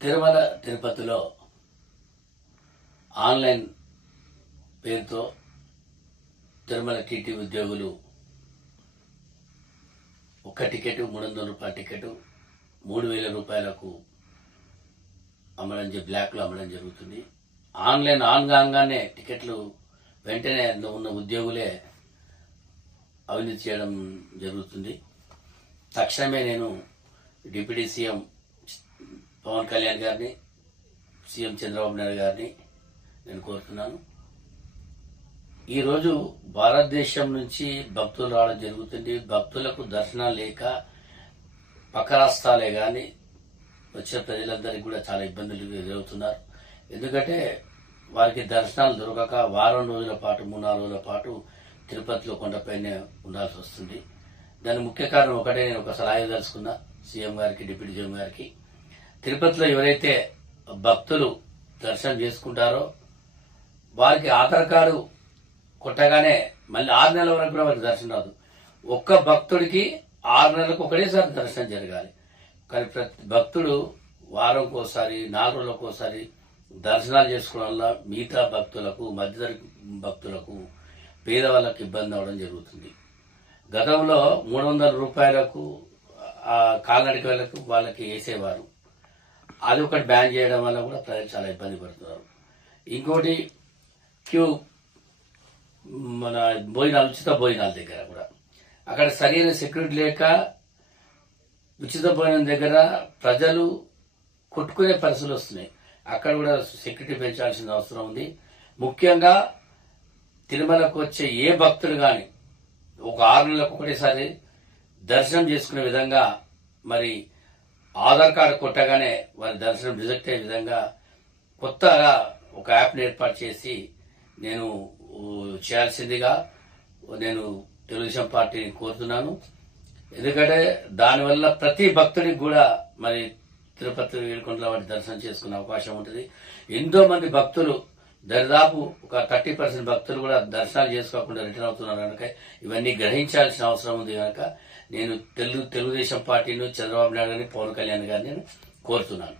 తిరుమల తిరుపతిలో ఆన్లైన్ పేరుతో తిరుమల టీటీ ఉద్యోగులు ఒక్క టికెట్ 300 రూపాయల టికెట్ 3000 రూపాయలకు బ్లాక్లో అమ్మడం జరుగుతుంది. ఆన్లైన్ ఆన్ కాగానే టికెట్లు వెంటనే ఉన్న ఉద్యోగులే అవినీతి చేయడం జరుగుతుంది. తక్షణమే నేను డిప్యూటీ సీఎం పవన్ కళ్యాణ్ గారిని, సీఎం చంద్రబాబు నాయుడు గారిని నేను కోరుతున్నాను. ఈరోజు భారతదేశం నుంచి భక్తులు రావడం జరుగుతుంది. భక్తులకు దర్శనాలు లేక పక్క రాష్ట్రాలే కానీ వచ్చిన ప్రజలందరికీ కూడా చాలా ఇబ్బందులు ఎదురవుతున్నారు. ఎందుకంటే వారికి దర్శనాలు దొరకక వారం రోజుల పాటు 3-4 రోజుల పాటు తిరుపతిలో కొండపైనే ఉండాల్సి వస్తుంది. దాని ముఖ్య కారణం ఒకటే, నేను ఒకసారి ఆయోదలుచుకున్నా సీఎం గారికి, డిప్యూటీ సీఎం గారికి. తిరుపతిలో ఎవరైతే భక్తులు దర్శనం చేసుకుంటారో వారికి ఆధార్ కార్డు కొట్టగానే మళ్ళీ 6 నెలల వరకు కూడా వారికి దర్శనం రాదు. ఒక్క భక్తుడికి 6 నెలలకు ఒకటేసారి దర్శనం జరగాలి. కానీ ప్రతి భక్తుడు వారంకోసారి 4 రోజులకోసారి దర్శనాలు చేసుకోవడం వల్ల మిగతా భక్తులకు, మధ్యతరగతి భక్తులకు, పేదవాళ్ళకు ఇబ్బంది అవడం జరుగుతుంది. గతంలో 300 రూపాయలకు కాలినడక వాళ్ళకి వేసేవారు. అది ఒకటి బ్యాన్ చేయడం వల్ల కూడా ప్రజలు చాలా ఇబ్బంది పడుతున్నారు. ఇంకోటి క్యూ మన భోజనాలు, ఉచిత భోజనాల దగ్గర కూడా అక్కడ సరైన సెక్యూరిటీ లేక ఉచిత భోజనం దగ్గర ప్రజలు కొట్టుకునే పరిస్థితులు వస్తున్నాయి. అక్కడ కూడా సెక్యూరిటీ పెంచాల్సిన అవసరం ఉంది. ముఖ్యంగా తిరుమలకు వచ్చే ఏ భక్తులు కానీ ఒక 6 నెలలకు ఒకటేసారి దర్శనం చేసుకునే విధంగా, మరి ఆధార్ కార్డు కొట్టగానే వారి దర్శనం రిజెక్ట్ అయ్యే విధంగా కొత్తగా ఒక యాప్ని ఏర్పాటు చేసి నేను చేయాల్సిందిగా నేను తెలుగుదేశం పార్టీని కోరుతున్నాను. ఎందుకంటే దానివల్ల ప్రతి భక్తుడికి కూడా మరి తిరుపతి ఏడుకొండల వాటి దర్శనం చేసుకునే అవకాశం ఉంటుంది. ఎంతో మంది భక్తులు, దరిదాపు ఒక 30% భక్తులు కూడా దర్శనాలు చేసుకోకుండా రిటర్న్ అవుతున్నారు కనుక ఇవన్నీ గ్రహించాల్సిన అవసరం ఉంది కనుక నేను తెలుగుదేశం పార్టీని, చంద్రబాబు నాయుడు గారిని, పవన్ కళ్యాణ్ గారిని నేను కోరుతున్నాను.